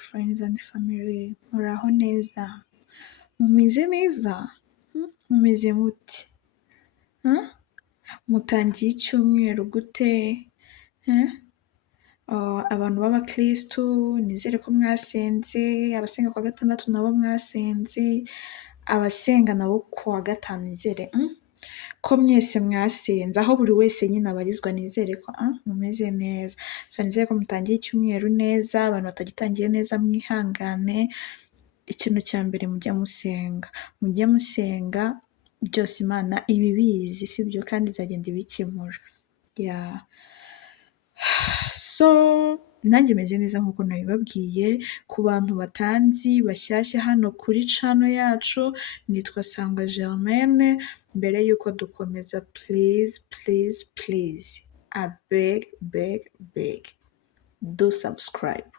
friends and family, muraho neza? Mumeze neza? Mumeze mute? Mutangiye icyumweru gute? Abantu b'abakristu nizere ko mwasenze, abasenga kuwa gatandatu nabo mwasenze, abasenga nabo kuwa gatanu nizere ko mwese mwasenze, aho buri wese nyine abarizwa nizere ko mumeze neza. So nizere ko mutangiye icyumweru neza, abantu batagitangiye neza mwihangane. Ikintu cya mbere mujye musenga byose Imana ibibizi sibyo, kandi izagenda ibikemura. So nanjye meze neza nk'uko nabibabwiye. Ku bantu batanzi bashyashya hano kuri channel yacu, nitwa Sangwa Germaine. Mbere y'uko dukomeza, please I beg do subscribe.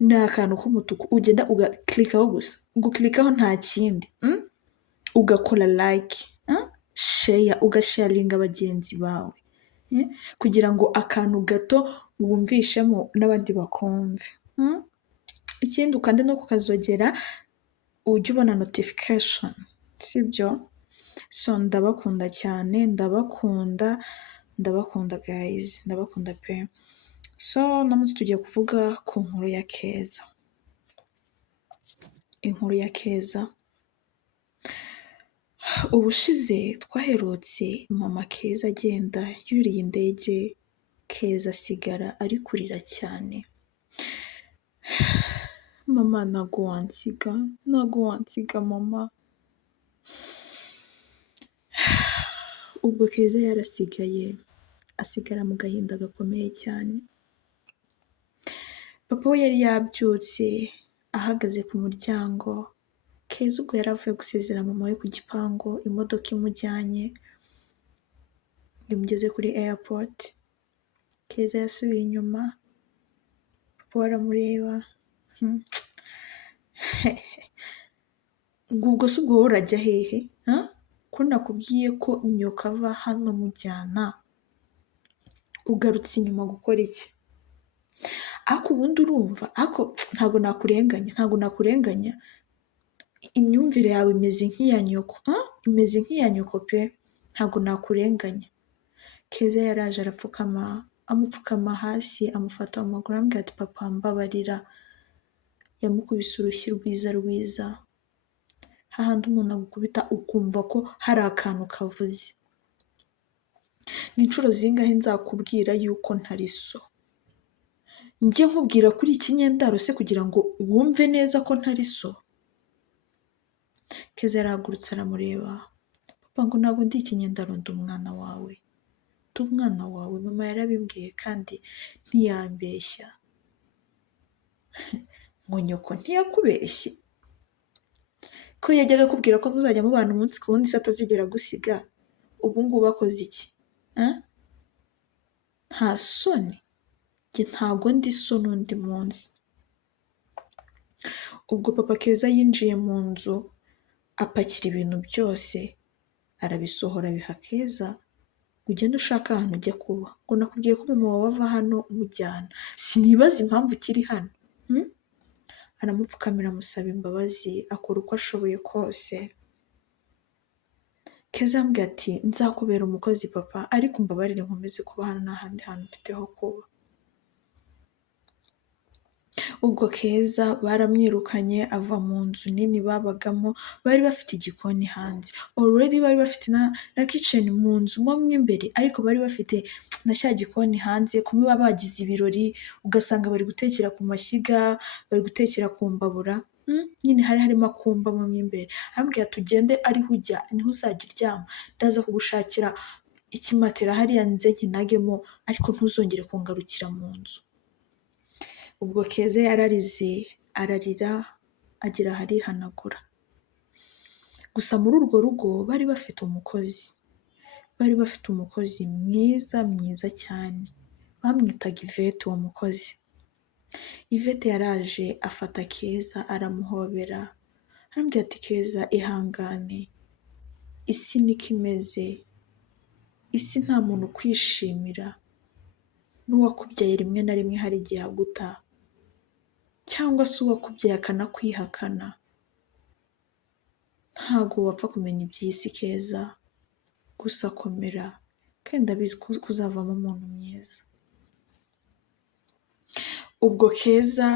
Ni akantu k'umutuku ugenda ugakilikaho gusa, gukilikaho nta kindi, ugakora like, share, ugasharinga bagenzi bawe, kugira ngo akantu gato wumvishemo n'abandi bakumve. Ikindi ukande no kukazogera ujye ubona notification, sibyo? So ndabakunda cyane, ndabakunda guys, ndabakunda pe. So namutse tugiye kuvuga ku nkuru ya Keza. Inkuru ya Keza, ubushize twaherutse mama Keza agenda yuriye indege, Keza asigara ari kurira cyane. Mama ntago wansiga mama. Ubwo Keza yarasigaye, asigara mu gahinda gakomeye cyane. Papa we yari yabyutse ahagaze ku muryango. Keza ubwo yari avuye gusezera mama we ku gipangu, imodoka imujyanye imugeze kuri airport. Keza yasubiye inyuma, papa we aramureba. Ubwo se ubwo wowe urajya hehe? Ko nakubwiye ko nyoko ava hano mujyana, ugarutse inyuma gukora iki? Ariko ubundi urumva, ariko ntabwo nakurenganya. Imyumvire yawe imeze nk'iya nyoko, imeze nk'iya nyoko pe, ntabwo nakurenganya. Keza yaraje arapfukama, amupfukama hasi, amufata mu maguru amubwira ati papa mbabarira. Yamukubise urushyi rwiza, hahandi umuntu agukubita ukumva ko hari akantu kavuze. Ni inshuro zingahe nzakubwira yuko ntari so? Njye nkubwira kuri iki nyendaro se kugira ngo wumve neza ko ntari so? Keza yarahagurutse aramureba. Papa ngo ntabwo ndi ikinyendaro, ndi umwana wawe. Ndi umwana wawe, mama yarabimbwiye kandi ntiyambeshya. Ngo nyoko ntiyakubeshye? Ko yajyaga akubwira ko muzajya mubana umunsi ku wundi se atazigera gusiga, ubu ngubu akoze iki? Nta soni? Njye ntago ndi so n'undi munsi. Ubwo papa Keza yinjiye mu nzu, apakira ibintu byose, arabisohora abiha Keza ngo ugende ushaka ahantu ujya kuba. Ngo nakubwiye ko mama wawe ava hano umujyana, sinibaza impamvu ukiri hano. Aramupfukamira amusaba imbabazi, akora uko ashoboye kose. Keza yambwiye ati nzakubera umukozi papa, ariko umbabarire nkomeze kuba hano, nta handi hantu mfite ho kuba. Ubwo Keza baramwirukanye ava mu nzu nini babagamo, bari bafite igikoni hanze. Already bari bafite na kitchen mu nzu mo imbere, ariko bari bafite na cya gikoni hanze. Kumwe baba bagize ibirori ugasanga bari gutekera ku mashyiga, bari gutekera ku mbabura, nyine hari harimo akumba mo imbere. Arambwira tugende ariho ujya niho uzajya uryama, ndaza kugushakira ikimatera hariya nze nkinagemo, ariko ntuzongere kungarukira mu nzu. Ubwo Keza yararize, ararira, agira aharihanagura. Gusa muri urwo rugo bari bafite umukozi mwiza cyane, bamwitaga Yvette. Uwo mukozi Yvette yaraje afata Keza aramuhobera, arambwira ati Keza ihangane, isi niko imeze, isi nta muntu ukwishimira, n'uwakubyaye rimwe na rimwe hari igihe aguta, cyangwa se uwakubyaye akanakwihakana, ntago wapfa kumenya iby'isi Keza, gusa komera kandi ndabizi ko uzavamo umuntu mwiza. Ubwo Keza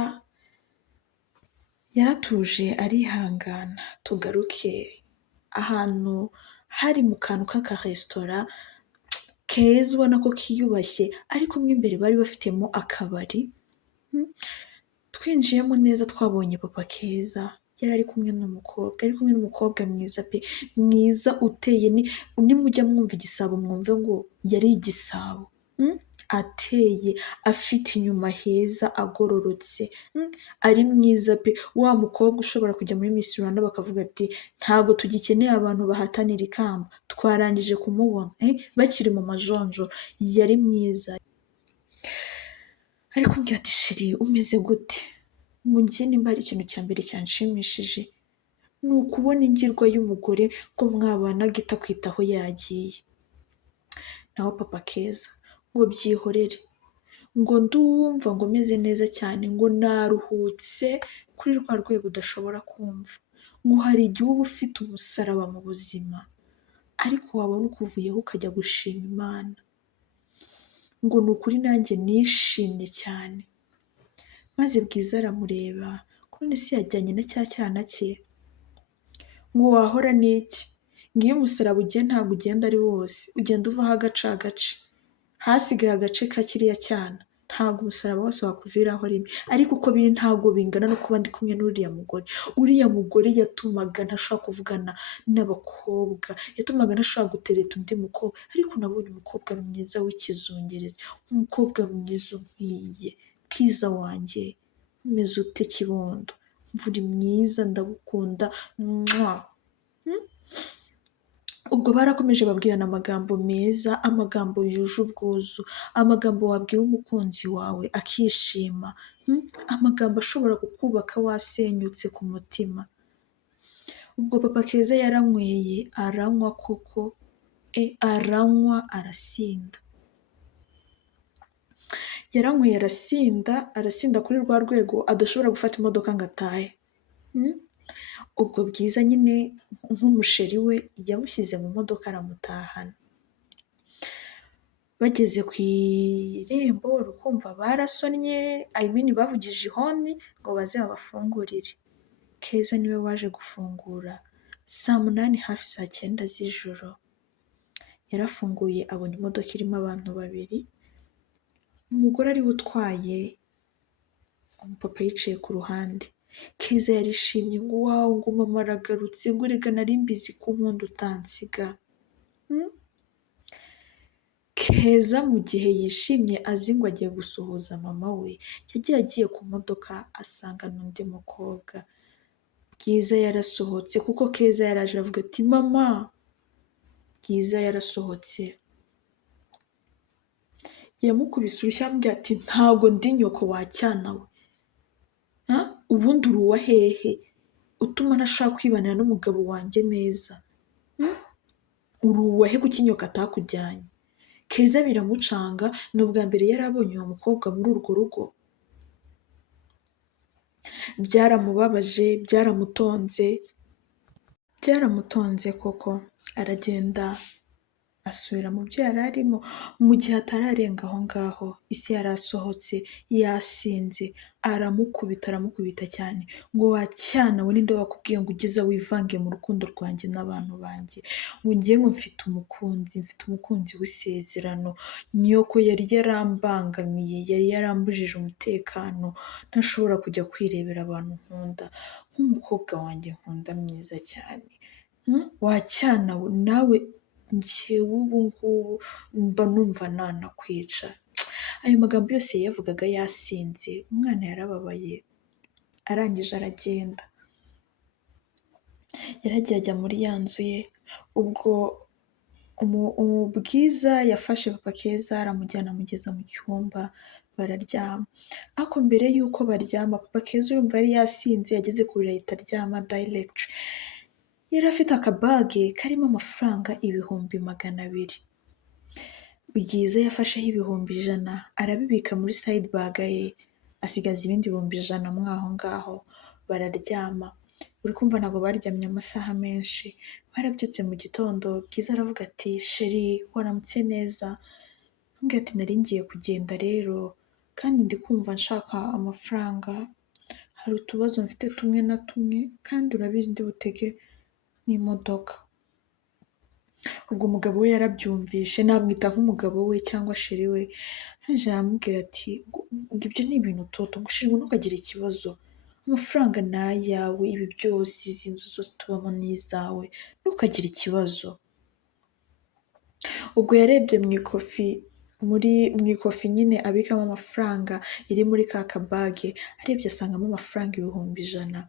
yaratuje arihangana, tugaruke ahantu hari mu kantu k'akaresitora keza ubona ko kiyubashye, ariko mo imbere bari bafitemo akabari. Twinjiyemo neza twabonye papa Keza yari ari kumwe n'umukobwa mwiza pe, mwiza uteye, nimujya mwumva igisabo mwumve ngo yari igisabo, ateye, afite inyuma heza, agororotse, ari mwiza pe, wa mukobwa ushobora kujya muri Miss Rwanda bakavuga ati ntabwo tugikeneye abantu bahatanira ikamba, twarangije kumubona, bakiri mu majonjoro, yari mwiza. Ariko mbwira ati sheri umeze gute? Ngo njye nimba hari ikintu cya mbere cyanshimishije ni ukubona ingirwa y'umugore ko mwabanaga itakwitaho yagiye. Naho papa Keza ngo byihorere, ngo ndumva ngo meze neza cyane, ngo naruhutse kuri rwa rwego udashobora kumva, ngo hari igihe uba ufite umusaraba mu buzima ariko wabona ukuvuyeho ukajya gushima Imana, ngo ni ukuri nanjye nishimye cyane. Maze Bwiza aramureba, none se yajyanye na cya cyana cye? Ngo wahora n'iki? Ngo iyo umusaraba ugiye ntabwo ugenda ari wose, ugenda uvaho agace, hasigaye agace ka kiriya cyana, ntabwo umusaraba wose wakuviraho rimwe, ariko uko biri ntabwo bingana no kuba ndi kumwe n'uriya mugore. Uriya mugore yatumaga ntashobora kuvugana n'abakobwa, yatumaga ntashobora gutereta undi mukobwa, ariko nabonye umukobwa mwiza w'ikizungereza, umukobwa mwiza unkwiye, Kiza wanjye, umeze ute kibondo? Mvuri mwiza, ndagukunda. Ubwo barakomeje babwirana amagambo meza, amagambo yuje ubwuzu, amagambo wabwira umukunzi wawe akishima, amagambo ashobora kukubaka wasenyutse ku mutima. Ubwo papa Keza yaranyweye, aranywa koko, aranywa arasinda. Yaranyweye arasinda kuri rwa rwego adashobora gufata imodoka ngo atahe. Ubwo Bwiza nyine nk'umusheri we yamushyize mu modoka aramutahana. Bageze ku irembo urukumva barasonnye, bavugije ihoni ngo baze babafungurire. Keza niwe waje gufungura 8:30 hafi 9 z'ijoro. Yarafunguye abona imodoka irimo abantu babiri, umugore ariwe utwaye, umupapa yicaye ku ruhande. Keza yarishimye ngo wawu, ngo mama aragarutse, ngo erega nari mbizi ko unkunda utansiga. Keza mu gihe yishimye azi ngo agiye gusuhuza mama we, yagiye agiye ku modoka asanga n'undi mukobwa. Bwiza yarasohotse kuko Keza yaraje aravuga ati mama. Bwiza yarasohotse, yamukubise urushyi amubwira ati ntabwo ndi nyoko wa cyana we, ubundi uri uwa hehe utuma ntashaka kwibanira n'umugabo wanjye neza? Uri uwa he kuki nyoko atakujyanye? Keza biramucanga, ni ubwa mbere yari abonye uwo mukobwa muri urwo rugo. Byaramubabaje, byaramutonze koko, aragenda asubira mu byo yari arimo. Mu gihe atararenga aho ngaho, isi yari asohotse yasinze, aramukubita cyane ngo wacyana we, ninde wakubwiye ngo ugeze wivange mu rukundo rwanjye n'abantu banjye? Ngo ngiye ngo mfite umukunzi w'isezerano, nyoko yari yarambangamiye, yari yarambujije umutekano, ntashobora kujya kwirebera abantu nkunda, nk'umukobwa wanjye nkunda mwiza cyane. Wacyana we nawe, njyewe ubu ngubu mba numva nanakwica. Ayo magambo yose yavugaga yasinze, umwana yarababaye, arangije aragenda. Yaragiye ajya muri ya nzu ye. Ubwo Bwiza yafashe papa Keza aramujyana amugeza mu cyumba bararyama. Ariko mbere y'uko baryama, papa Keza urumva yari yasinze, yageze ku buriri ahita aryama direct. Yari afite akabage karimo amafaranga 200,000. Bwiza yafasheho 100,000 arabibika muri side bag ye, asigaza ibindi ibihumbi ijana mwaho ngaho bararyama. Uri kumva ntabwo baryamye amasaha menshi, barabyutse mu gitondo Bwiza aravuga ati sheri waramutse neza, ambwira ati nari ngiye kugenda rero kandi ndi kumva nshaka amafaranga, hari utubazo mfite tumwe na tumwe kandi urabizi ndi butege n'imodoka. Ubwo umugabo we yarabyumvishe, namwita nk'umugabo we cyangwa sheri we, yaje aramubwira ati ngo ibyo ni ibintu toto, ngo sheri ngo ntukagire ikibazo, amafaranga ni ayawe, ibi byose izi nzu zose tubamo ni izawe, ntukagire ikibazo. Ubwo yarebye mu ikofi nyine abikamo amafaranga iri muri ka kabage, arebye asangamo amafaranga ibihumbi ijana.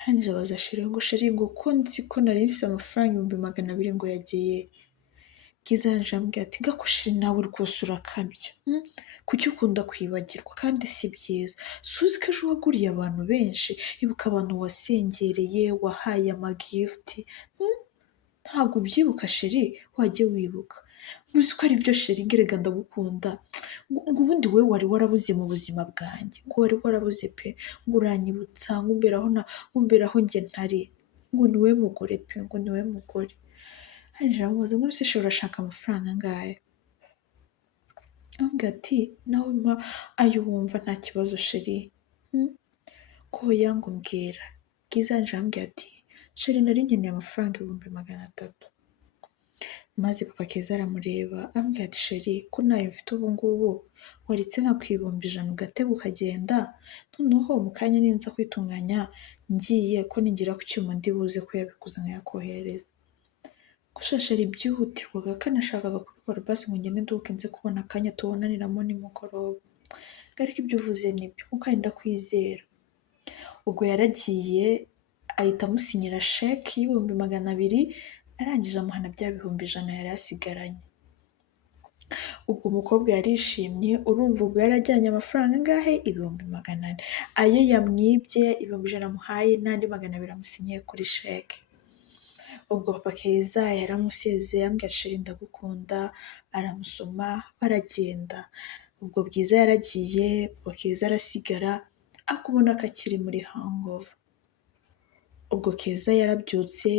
Arangije abaza sheri ngo sheri ngo ko nzi ko nari mfite amafaranga ibihumbi 200 ngo yagiye. Bwiza arangije aramubwira ati ngako sheri nawe rwose urakabya, kuki ukunda kwibagirwa kandi si byiza, suzi ko ejo waguriye abantu benshi, ibuka abantu wasengereye, wahaye amagifuti, ntabwo ubyibuka sheri, wajye wibuka. Ntuzi ko ari byo sheri, ngerega ndagukunda, ngo ubundi wowe wari warabuze mu buzima bwanjye, ngo wari warabuze pe, ngo uranyibutsa, ngo umberaho njye ntari, ngo ni wowe mugore pe, ngo ni wowe mugore. Arangije aramubaza ngo ese sheri urashaka amafaranga angahe? Arambwira ati nawe mpa ayo wumva nta kibazo sheri, ko oya ngo mbwira. Bwiza arangije arambwira ati sheri nari nkeneye amafaranga 300. Maze papa Keza aramureba arambwira ati sheri ko ntayo mfite ubu ngubu, waretse nkakwiha 100 ugatega ukagenda, noneho mu kanya ninza kwitunganya ngiye, ko ningera ku cyuma ndi buze kuyabikuza nkayakohereza. Gusa sheri byihutirwaga kandi nashakaga kubikora basi ngo ngende nduhuke nze kubona akanya tubonaniramo nimugoroba. Ariko ibyo uvuze nibyo kuko ari ndakwizera. Ubwo yaragiye ahita amusinyira sheki y'ibihumbi 200, arangije amuhana bya bihumbi 100 yari asigaranye. Ubwo umukobwa yarishimye, urumva ubwo yarajyanye amafaranga angahe? Ibihumbi 400. Aye yamwibye ibihumbi 100 amuhaye n'andi 200 amusinyiye kuri sheki. Ubwo papa Keza yaramusezeye ambwira sheri ndagukunda, aramusoma baragenda. Ubwo Bwiza yaragiye, papa Keza arasigara, akubona ko akiri muri hangover. Ubwo Keza yarabyutse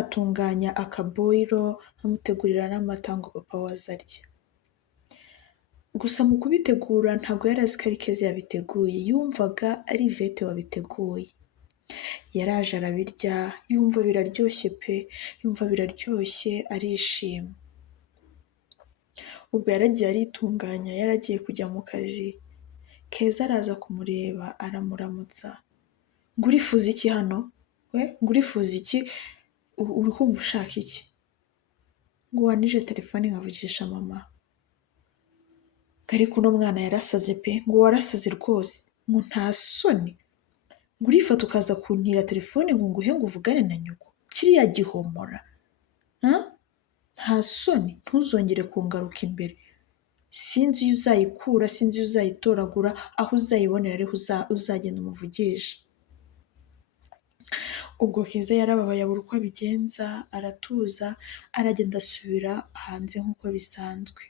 atunganya akaboyiro, amutegurira n'amata ngo papa we aze arye. Gusa mu kubitegura ntabwo yari azi ko ari Keza yabiteguye, yumvaga ari Ivete wabiteguye. Yaraje arabirya, yumva biraryoshye pe, yumva biraryoshye arishima. Ubwo yaragiye aritunganya, yaragiye kujya mu kazi. Keza araza kumureba aramuramutsa, ngo urifuza iki hano? Ngo urifuza iki? Uri kumva ushaka iki? Ngo wanije telefone nkavugisha mama. Ariko uno mwana yarasaze pe, ngo warasaze rwose, ngo nta soni, ngo urifata ukaza kuntira telefone ngo nguhe ngo uvugane na nyoko, kiriya gihomora, nta soni, ntuzongere kungaruka imbere, sinzi iyo uzayikura, sinzi iyo uzayitoragura, aho uzayibonera ariho uzagenda umuvugisha. Ubwo Keza yarababaye abura uko abigenza, aratuza, aragenda asubira hanze nk'uko bisanzwe.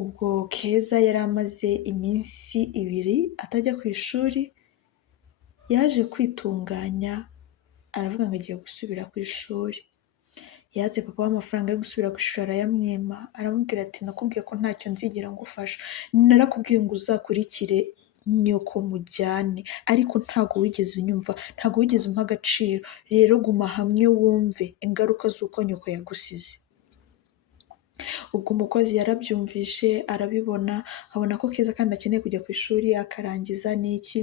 Ubwo Keza yari amaze iminsi 2 atajya ku ishuri, yaje kwitunganya aravuga ngo agiye gusubira ku ishuri. Yatse papa w'amafaranga yo gusubira ku ishuri arayamwima, aramubwira ati nakubwiye ko ntacyo nzigera ngufasha, narakubwiye ngo uzakurikire nyoko mujyane, ariko ntabwo wigeze unyumva, ntabwo wigeze umpa agaciro, rero guma hamwe wumve ingaruka z'uko nyoko yagusize. Ubwo umukozi yarabyumvishe arabibona, abona ko Keza kandi akeneye kujya ku ishuri akarangiza n'iki.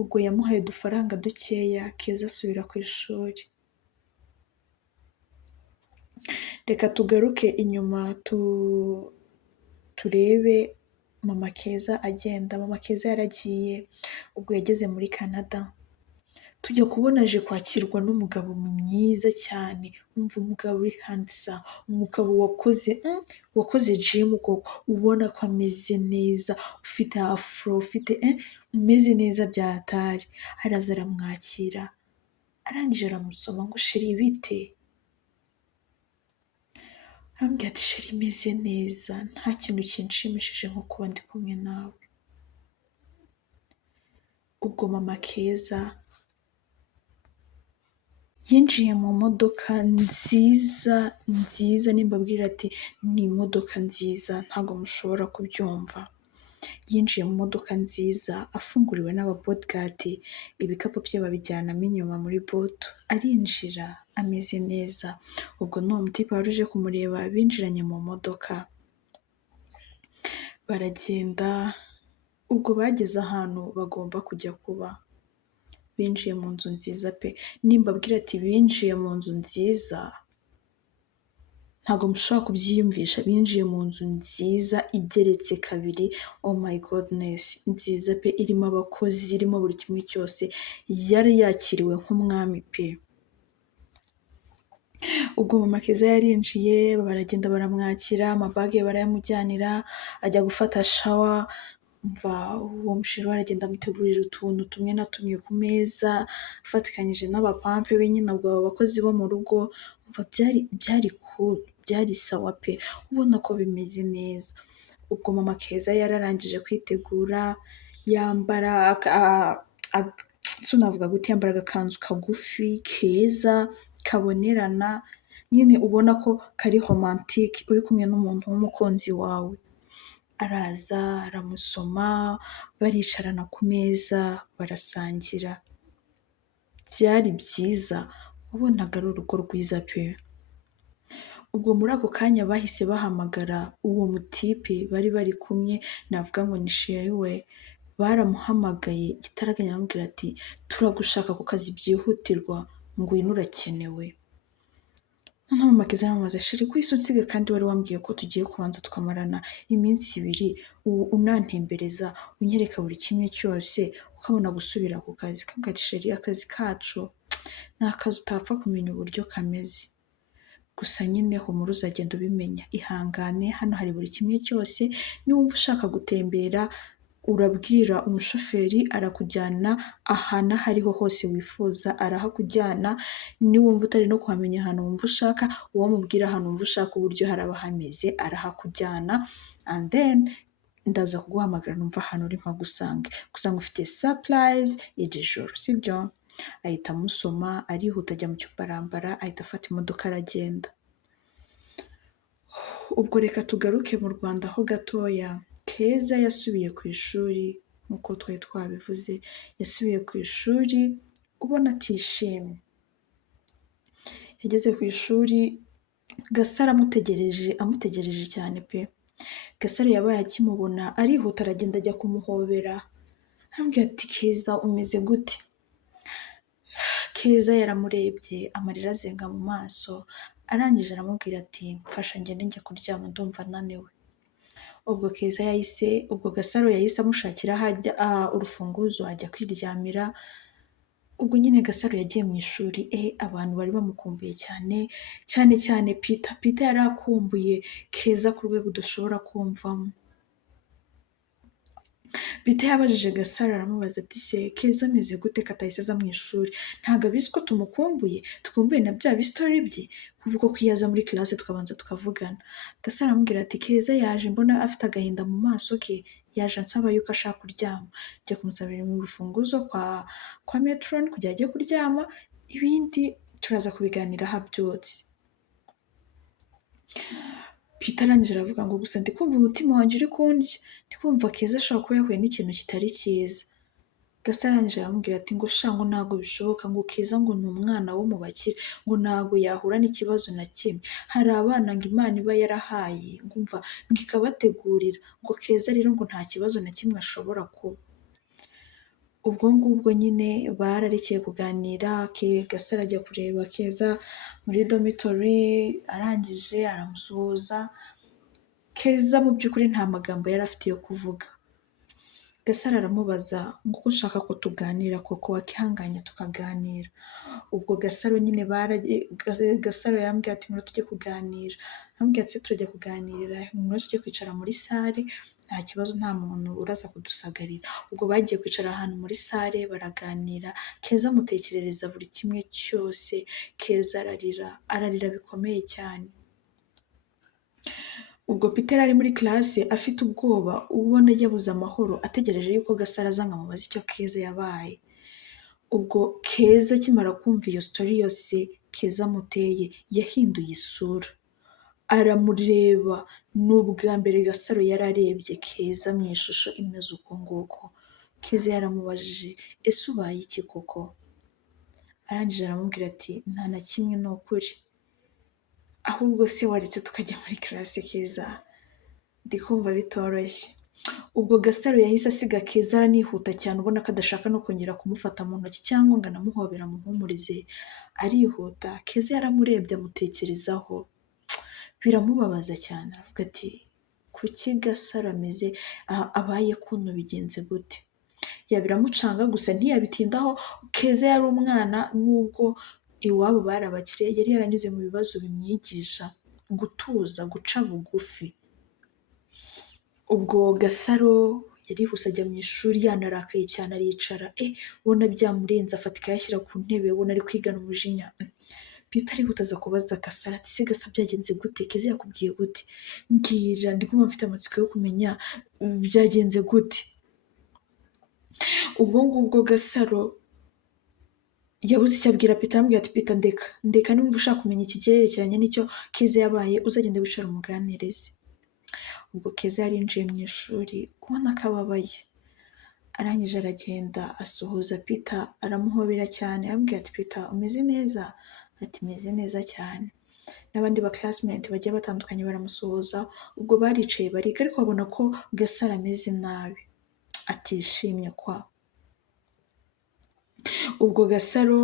Ubwo yamuhaye udufaranga dukeya, Keza asubira ku ishuri. Reka tugaruke inyuma turebe mama Keza agenda. Mama Keza yaragiye, ubwo yageze muri Canada, tujya kubona aje kwakirwa n'umugabo mwiza cyane, umva umugabo uri handsome, umugabo wakoze gym koko, ubona ko ameze neza, ufite afro, umeze neza bya hatari. Araza aramwakira, arangije aramusoma ngo sheri bite? arambwira ati sheri meze neza, nta kintu kinshimishije nko kuba ndi kumwe nawe. Ubwo mama Keza yinjiye mu modoka nziza nziza, nimbabwira ati ni imodoka nziza ntabwo mushobora kubyumva. Yinjiye mu modoka nziza afunguriwe n'ababodigadi, ibikapu bye babijyanamo inyuma muri butu, arinjira ameze neza. Ubwo n'uwo mutipe wari uje kumureba binjiranye mu modoka baragenda. Ubwo bageze ahantu bagomba kujya kuba, binjiye mu nzu nziza pe. Nimbabwira ati binjiye mu nzu nziza ntabwo mushobora kubyiyumvisha. Binjiye mu nzu nziza igeretse kabiri, oh my godness, nziza pe, irimo abakozi, irimo buri kimwe cyose, yari yakiriwe nk'umwami pe. Ubwo mama Keza yarinjiye, baragenda baramwakira, amabage barayamujyanira, ajya gufata shawa. Umva uwo musheri we aragenda amutegurira utuntu tumwe na tumwe ku meza, afatikanyije n'abapampe be nyine ubwo abo bakozi bo mu rugo. Umva byari cool, byari sawa pe, ubona ko bimeze neza. Ubwo mama Keza yararangije kwitegura, yambara navuga gute, yambara agakanzu kagufi keza kabonerana, nyine ubona ko kari romantike uri kumwe n'umuntu w'umukunzi wawe. Araza aramusoma, baricarana ku meza barasangira, byari byiza, wabonaga ari urugo rwiza pe. Ubwo muri ako kanya bahise bahamagara uwo mutipe bari bari kumwe, navuga ngo ni sheri we, baramuhamagaye gitaraganya baramubwira ati turagushaka ku kazi byihutirwa, ngwino urakenewe. Noneho mama Keza aramubaza, sheri ko uhise unsiga kandi wari wambwiye ko tugiye kubanza tukamarana iminsi 2, ubu unantembereza unyereka buri kimwe cyose ukabona gusubira ku kazi? Akamubwira ati sheri akazi kacu ni akazi utapfa kumenya uburyo kameze, gusa nyine humura uzagenda ubimenya, ihangane, hano hari buri kimwe cyose, niwumva ushaka gutembera urabwira umushoferi arakujyana ahantu aho ariho hose wifuza, arahakujyana. Niwumva utari no kuhamenya ahantu wumva ushaka, uwo mubwira ahantu wumva ushaka uburyo haraba hameze, arahakujyana, and then ndaza kuguhamagara numva ahantu uri mpagusange, gusa ngufite surprise y'iri joro, sibyo? Ahita amusoma, arihuta ajya mu cyumba arambara, ahita afata imodoka aragenda. Ubwo reka tugaruke mu Rwanda ho gatoya. Keza yasubiye ku ishuri nk'uko twari twabivuze, yasubiye ku ishuri ubona atishimye. Yageze ku ishuri Gasaro amutegereje cyane pe. Gasaro yabaye akimubona arihuta aragenda ajya kumuhobera, arambwira ati Keza umeze gute? Keza yaramurebye amarira azenga mu maso, arangije aramubwira ati mfasha ngende njya kuryama ndumva naniwe. Ubwo Gasaro yahise amushakira urufunguzo ajya kwiryamira. Ubwo nyine Gasaro yagiye mu ishuri, abantu bari bamukumbuye cyane cyane cyane Peter yari akumbuye Keza ku rwego udashobora kumvamo. Peter yabajije Gasaro aramubaza ati se Keza ameze gute katahise aza mu ishuri? Ntabwo abizi ko tumukumbuye, tukumbuye na bya bisitori bye, kuvuga ko iyo aza muri classe tukabanza tukavugana. Gasaro aramubwira ati Keza yaje mbona afite agahinda mu maso ke, yaje ansaba yuko ashaka kuryama, njya kumusabira mu rufunguzo kwa Metron kugira ajye kuryama, ibindi turaza kubiganiraho byose. Peter arangije aravuga ngo gusa ndi kumva umutima wanjye uri kundya, ndi kumva Keza ashobora kuba yahuye n'ikintu kitari cyiza. Gasaro arangije aramubwira ati ngo sha ngo ntabwo bishoboka, ngo Keza ngo ni umwana wo mu bakire, ngo ntabwo yahura n'ikibazo na kimwe, hari abana ngo Imana iba yarahaye ngumva ngo ikabategurira, ngo Keza rero ngo nta kibazo na kimwe ashobora kuba. Ubwo ngubwo nyine bararekeye kuganira, Gasaro ajya kureba Keza muri dormitory, arangije aramusuhuza. Keza mu by'ukuri nta magambo yari afite yo kuvuga. Gasaro aramubaza ngo uko ushaka ko tuganira koko wakihanganye tukaganira. Ubwo Gasaro nyine Gasaro yarambwiye ati ngo tujye kuganira, arambwira ati tujya kuganirira ngo tujye kwicara muri sale, nta kibazo nta muntu uraza kudusagarira. Ubwo bagiye kwicara ahantu muri sale baraganira, Keza amutekerereza buri kimwe cyose, Keza ararira bikomeye cyane. ubwo Peter ari muri classe afite ubwoba ubona yabuze amahoro ategereje yuko Gasaro aza ngo amubaze icyo Keza yabaye. Ubwo Keza akimara kumva iyo story yose Keza amuteye yahinduye isura aramureba. Ni ubwa mbere Gasaro yari arebye Keza mu ishusho imeze uko nguko. Keza yaramubajije ese ubaye iki koko? Arangije aramubwira ati nta na kimwe ni ukuri, ahubwo se waretse tukajya muri classe Keza, ndikumva bitoroshye. Ubwo Gasaro yahise asiga Keza aranihuta cyane ubona ko adashaka no kongera kumufata mu ntoki cyangwa ngo anamuhobera amuhumurize. Arihuta. Keza yaramurebye amutekerezaho biramubabaza cyane, aravuga ati kuki Gasaro ameze abaye kuno bigenze gute? Biramucanga gusa ntiyabitindaho. Keza yari umwana nubwo iwabo bari abakire, yari yaranyuze mu bibazo bimwigisha gutuza, guca bugufi. Ubwo Gasaro yarihuse ajya mu ishuri yanarakaye cyane aricara, ubona byamurenze afata ikayashyira ku ntebe, ubona ari kwigana umujinya. Peter arihuta aza kubaza Gasaro ati se Gasa byagenze gute? Keza yakubwiye gute? Mbwira, ndikumva mfite amatsiko yo kumenya byagenze gute. Ubwo ngubwo Gasaro yabuze icyo abwira Peter, amubwira ati Peter ndeka nimba ushaka kumenya ikigerekeranye n'icyo Keza yabaye uzagende wicara umuganirize. Ubwo Keza yarinjiye mu ishuri ubona ko ababaye, arangije aragenda asuhuza Peter aramuhobera cyane, aramubwira ati Peter umeze neza? Ati meze neza cyane. N'abandi ba classmate bagiye batandukanye baramusuhuza. Ubwo baricaye bariga ariko babona ko Gasaro ameze nabi atishimye kwa. Ubwo Gasaro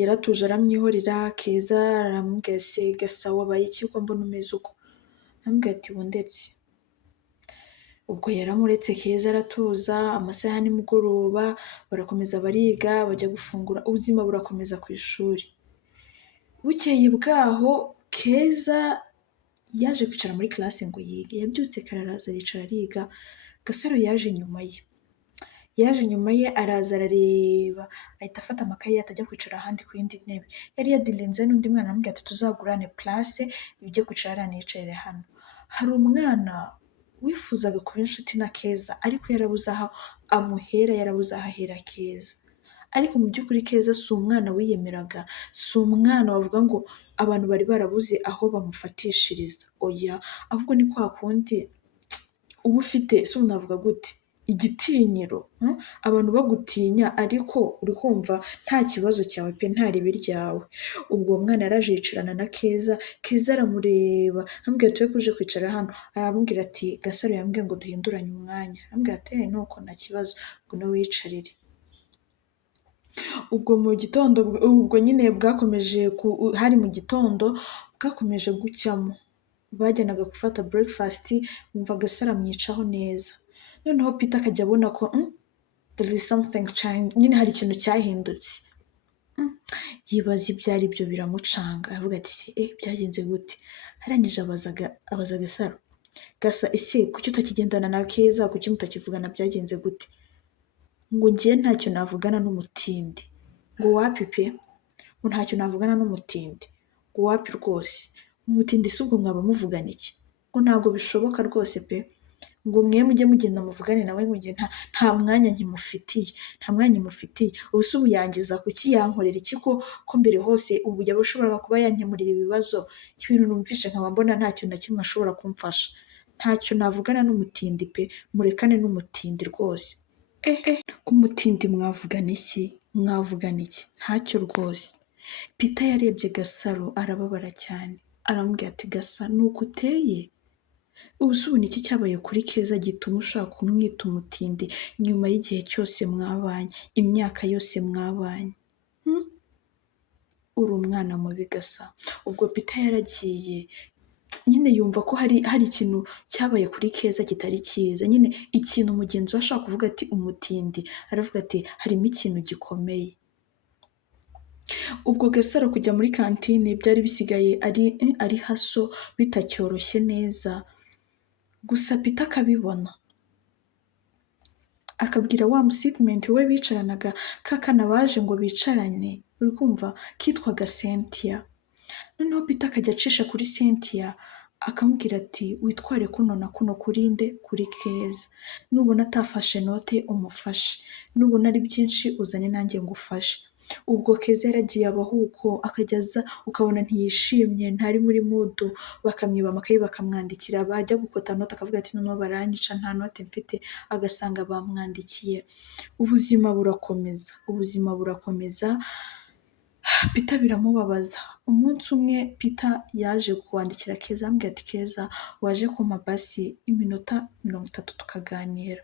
yaratuje aramwihorera. Keza aramubwira se Gasa wabaye iki ko mbona umeze uko? Aramubwira ati ndetse. Ubwo yaramuretse Keza aratuza. Amasaha ya nimugoroba barakomeza bariga, bajya gufungura, ubuzima burakomeza ku ishuri. Bukeye bwaho Keza yaje kwicara muri classe ngo yige, yabyutse kare araza aricara ariga. Gasaro yaje nyuma ye araza arareba, ahita afata amakaye atajya kwicara ahandi ku yindi ntebe. Yari yadirinze n'undi mwana aramubwira ati tuzagurane place ujye kwicara hariya niyicarire hano. Hari umwana wifuzaga kuba inshuti na Keza ariko yarabuze aho amuhera, yarabuze aho ahera Keza. Ariko mu by'ukuri Keza si umwana wiyemeraga, si umwana wavuga ngo abantu bari barabuze aho bamufatishiriza, oya, ahubwo ni kwa kundi uba ufite se unavuga gute igitinyiro, abantu bagutinya ariko uri kumva nta kibazo cyawe pe, nta ribi ryawe. Ubwo uwo mwana yaraje yicarana na Keza. Keza aramureba aramubwira tube kuje kwicara hano. Aramubwira ati Gasaro yambwiye ngo duhinduranye umwanya. Aramubwira ati nuko nta kibazo, ngo nawe wicarire. Ubwo mu gitondo, ubwo nyine bwakomeje hari mu gitondo bwakomeje gucyamo, bajyanaga gufata breakfast, bumva Gasaro amwicaho neza. Noneho Peter akajya abona ko there is something changed, nyine hari ikintu cyahindutse. Yibaza ibyo ari byo biramucanga, aravuga ati byagenze gute? Arangije abaza Gasaro, Gasa ese kuki utakigendana na Keza, kuki mutakivugana, byagenze gute? Ngo ngiye ntacyo navugana n'umutindi. Ngo wapi pe? Ngo ntacyo navugana n'umutindi. Ngo wapi rwose? Umutindi si ubwo mwaba muvugana iki? Ngo ntabwo bishoboka rwose pe. Ngo mwe mujye mugenda muvugane nawe, ngo ngiye nta mwanya nkimufitiye. Ubu se ubu yangiza kuki, yankorera iki ko mbere hose ubu yabashoboraga kuba yankemurira ibibazo, ibintu numvishe nkaba mbona nta kintu na kimwe ashobora kumfasha. Ntacyo navugana n'umutindi pe, murekane n'umutindi rwose. Umutindi mwavugana iki? Ntacyo rwose. Peter yarebye Gasaro arababara cyane, aramubwira ati Gasa nuko uteye? Ubu se ubu ni iki cyabaye kuri Keza gituma ushaka kumwita umutindi nyuma y'igihe cyose mwabanye, imyaka yose mwabanye? Uri umwana mubi Gasa. Ubwo Peter yaragiye nyine yumva ko hari ikintu cyabaye kuri Keza kitari cyiza, nyine ikintu mugenzi we ashaka kuvuga ati umutindi, aravuga ati harimo ikintu gikomeye. Ubwo Gasaro kujya muri kantine byari bisigaye ari haso, bitacyoroshye neza. Gusa Peter akabibona, akabwira wa musigmenti we bicaranaga, kakana baje ngo bicarane, uri kumva, kitwaga Cynthia. Noneho Peter akajya acisha kuri Cynthia akamubwira ati witware kuno na kuno kuri nde, kuri Keza, nubona atafashe note umufashe, nubona ari byinshi uzane nanjye ngufashe. Ubwo Keza yaragiye abaho uko, akajya aza ukabona ntiyishimye, ntari muri mudu, bakamwiba amakayi bakamwandikira, bajya gukota note akavuga ati noneho baranyica nta note mfite, agasanga bamwandikiye. Ubuzima burakomeza, ubuzima burakomeza. Peter biramubabaza. Umunsi umwe Peter yaje kwandikira Keza amubwira ati Keza waje kumpa basi iminota 30 tukaganira.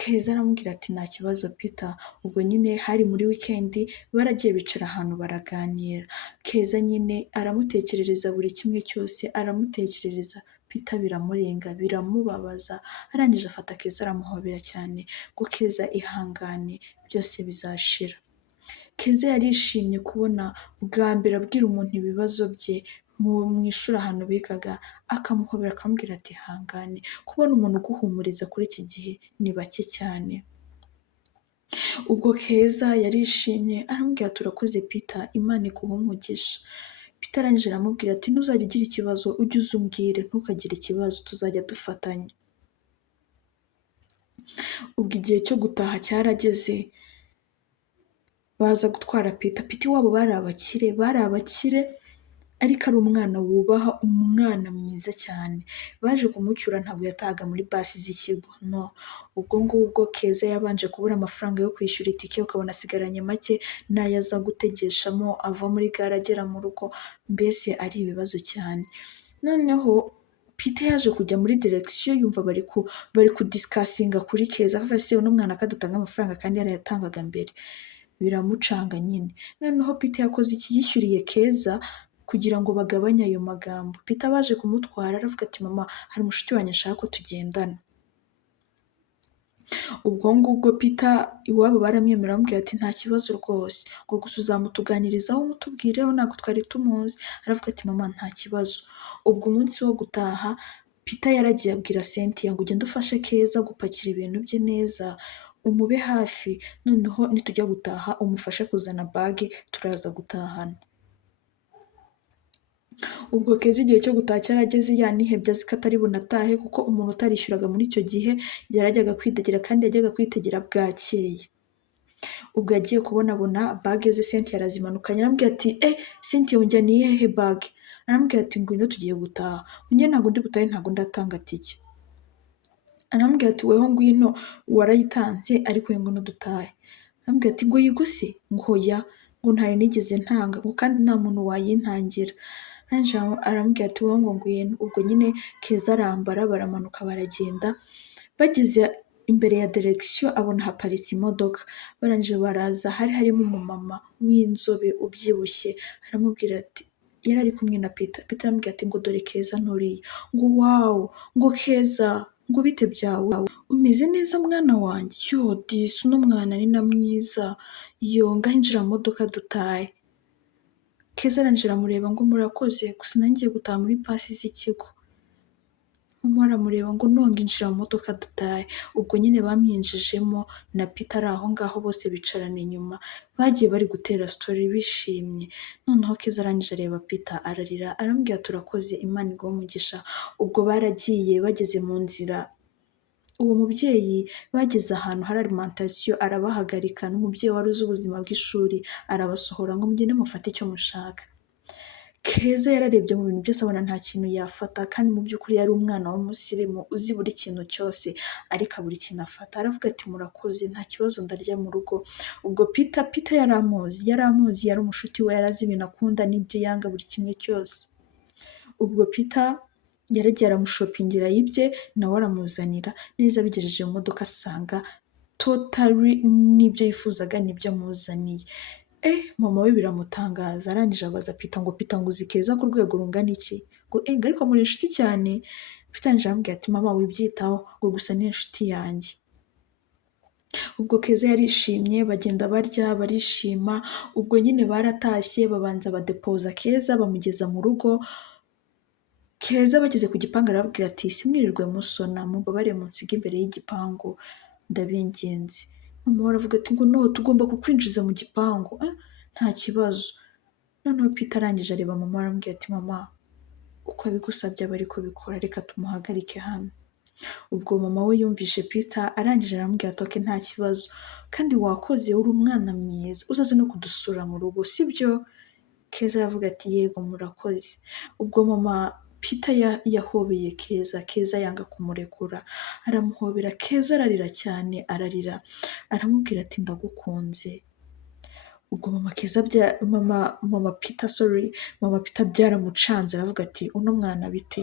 Keza aramubwira ati nta kibazo Peter. Ubwo nyine hari muri weekend baragiye bicara ahantu baraganira. Keza nyine aramutekerereza buri kimwe cyose, aramutekerereza. Peter biramurenga, biramubabaza, arangije afata Keza aramuhobera cyane ngo Keza ihangane byose bizashira. Keza yarishimye kubona bwa mbere abwira umuntu ibibazo bye mu ishuri ahantu bigaga, akamuhobera akamubwira ati hangane. Kubona umuntu uguhumuriza kuri iki gihe ni bake cyane. Ubwo Keza yarishimye aramubwira turakoze Peter, Imana iguhe umugisha. Peter arangije aramubwira ati ntuzajya ugira ikibazo ujye uza umbwire, ntukagire ikibazo tuzajya dufatanya. Ubwo igihe cyo gutaha cyarageze, baza gutwara Peter. Peter iwabo bari abakire ariko ari umwana wubaha, umwana mwiza cyane. Baje kumucyura ntabwo yatahaga muri basi z'ikigo, no. Ubwo ngubwo Keza yabanje kubura amafaranga yo kwishyura itike, ukabona asigaranye make n'ayo aza gutegeshamo ava muri gare agera mu rugo, mbese ari ibibazo cyane. Noneho Peter yaje kujya muri direction yumva bari kudiscussing kuri Keza, akavuga se uno mwana akadatanga amafaranga kandi yarayatangaga mbere. Biramucanga nyine. Noneho Peter yakoze iki, yishyuriye Keza kugira ngo bagabanye ayo magambo. Peter baje kumutwara aravuga ati mama hari umushuti wanjye ashaka ko tugendana. Ubwo ngubwo Peter iwabo baramwemerera bamubwira ati nta kibazo rwose, ngo gusa uzamutuganirizaho umutubwireho ntabwo twari tumuzi. Aravuga ati mama nta kibazo. Ubwo umunsi wo gutaha Peter yaragiye abwira Cynthia ngo ugende ufashe Keza gupakira ibintu bye neza, umube hafi, noneho nitujya gutaha umufashe kuzana bage turaza gutahana. Ubwo Keza igihe cyo gutaha cyarageze, yanihebye azi ko atari bunatahe kuko umuntu utarishyuraga muri icyo gihe yarajyaga kwitegera kandi yajyaga kwitegera bwakeye. Ubwo yagiye kubona bage ze Cynthia arazimanukanye, aramubwira ati Cynthia unjyaniye hehe bage? Aramubwira ati ngwino tugiye gutaha. Njye ntabwo ndi butahe, ntabwo ndatanga tike. Aramubwira ati weho ngwino warayitanze ariko ngwino dutahe. Aramubwira ati ngo yiguse, ngo oya, ngo ntayo nigeze ntanga, ngo kandi nta muntu wayintangira. Aramubwira ati wowe ngo ngwino. Ubwo nyine Keza arambara baramanuka baragenda, bageze imbere ya direction abona haparitse imodoka. Barangije baraza, hari harimo umumama w'inzobe ubyibushye, aramubwira ati yari ari kumwe na Peter. Peter aramubwira ati ngo dore Keza nturiya. Ngo wow, ngo Keza, ngo bite byawe, umeze neza mwana wanjye? Yo disi uno mwana ni na mwiza, yo ngaho injira mu modoka dutahe. Keza arangije aramureba ngo murakoze, gusa nanjye gutaha muri pasi z'ikigo. Mama aramureba ngo nonga injira mu modoka dutahe. Ubwo nyine bamwinjijemo na Peter ari aho ngaho, bose bicarana inyuma, bagiye bari gutera story bishimye. Noneho Keza arangije areba Peter ararira, aramubwira turakoze, Imana iguhe umugisha. Ubwo baragiye, bageze mu nzira uwo mubyeyi bageze ahantu hari alimentation arabahagarika, n'umubyeyi wari uzi ubuzima bw'ishuri arabasohora ngo mugende mufate icyo mushaka. Keza yararebye mu bintu byose abona nta kintu yafata, kandi mu by'ukuri yari umwana w'umusirimu uzi buri kintu cyose, ariko buri kintu afata. Aravuga ati murakoze, nta kibazo ndarya mu rugo. Ubwo Peter yari amuzi, yari umushuti we, yari azi ibintu akunda n'ibyo yanga buri kimwe cyose. Ubwo Peter yaragiye aramushopingira yibye, nawe aramuzanira neza, abigejeje mu modoka asanga totally n'ibyo yifuzaga nibyo amuzaniye. Mama we biramutangaza, arangije abaza Peter ngo Peter ngo uzi Keza ku rwego rungana iki? Ngo ariko muri inshuti cyane. Peter arangije aramubwira ati mama wibyitaho, ngo gusa ni inshuti yanjye. Ubwo Keza yarishimye, bagenda barya barishima. Ubwo nyine baratashye, babanza badepoza Keza bamugeza mu rugo. Keza bageze ku gipangu arababwira ati simwirirwe musona, mubabare munsige imbere y'igipangu ndabinginze. Mama we aravuga ati ngo no, tugomba kukwinjiza mu gipangu. Nta kibazo. Noneho Peter arangije areba mama aramubwira ati mama uko abigusabye aba ariko bikora, reka tumuhagarike hano. Ubwo mama we yumvishe Peter arangije aramubwira ati "Okay, nta kibazo kandi wakoze uri umwana mwiza uzaze no kudusura mu rugo sibyo?" Keza aravuga ati "Yego murakoze." Ubwo mama Peter yahobeye Keza, Keza yanga kumurekura, aramuhobera, Keza ararira cyane, ararira aramubwira ati "Ndagukunze." Ubwo mama Peter byaramucanze aravuga ati "Uno mwana bite?"